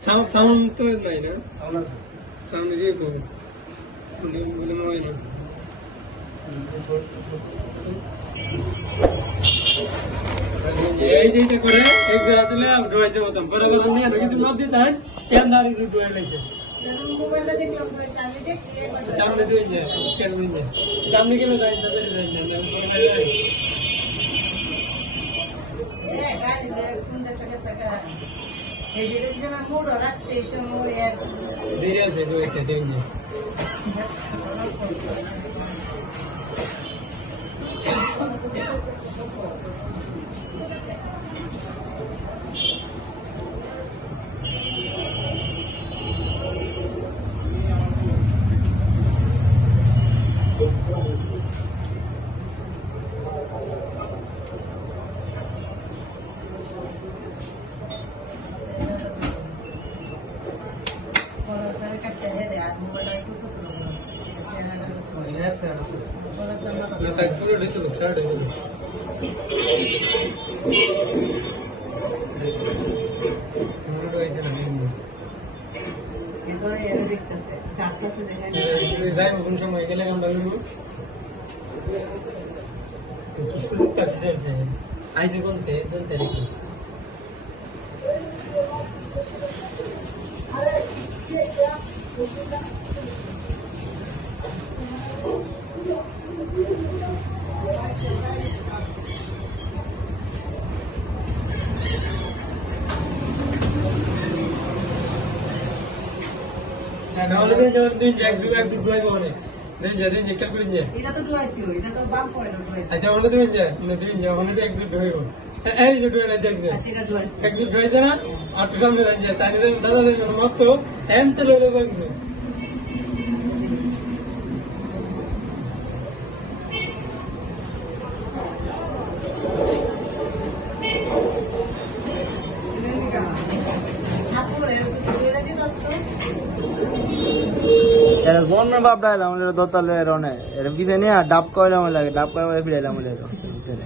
Sound sound তো নাই না? সাউন্ড দিয়ে তো বলে মনে হয় না। এই যে করে এক জায়গা তুলে ডুয়াইছে মতন পরে কথা নিয়ে কিছু না দিয়ে তাই এর না কিছু যায় গেলে যাই না যাই না যাই না হ্যাঁ গাড়ি কোন দেখা গেছে এই যে যাই কোন সময় গেলে আচ্ছা ওটা তুমি যা না তুমি যা ওখানে তো একজুট হইব এই যে ডুয়াই আছে ডুয়াইছি একজুট হয়েছে না আর টু সামনে রাখছে। তাই দাদা মত এম তো লইলো কোন বাপ ডাইলাম আমাদের দোতালে রনে এর পিছে নিয়ে ডাব কইলাম লাগে ডাব কইলাম ফিরাইলাম বলে ভিতরে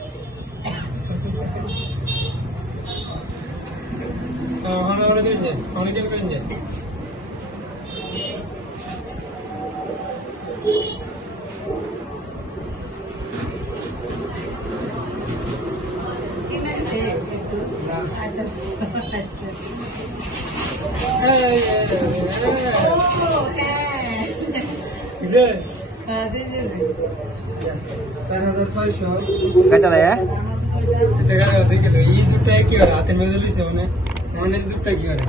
আমরা ওটা দিয়ে যায় অনেক করে যায় এই যে চার হাজার ছয়শো কয়টা লাগে সেখানে। দেখে তো এই জুটটা কি হয় হাতে মেজে লইছে মানে মানে জুটটা কি হয়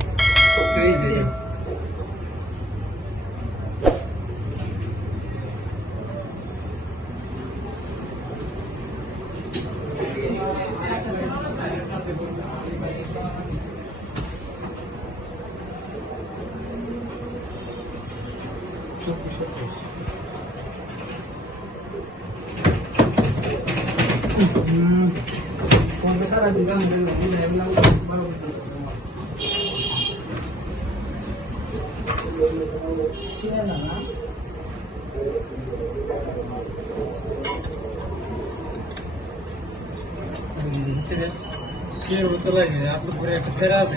এই যে সারা দিলাম কে উত্তর লাগে আসলে পুরো একটা সেরা আছে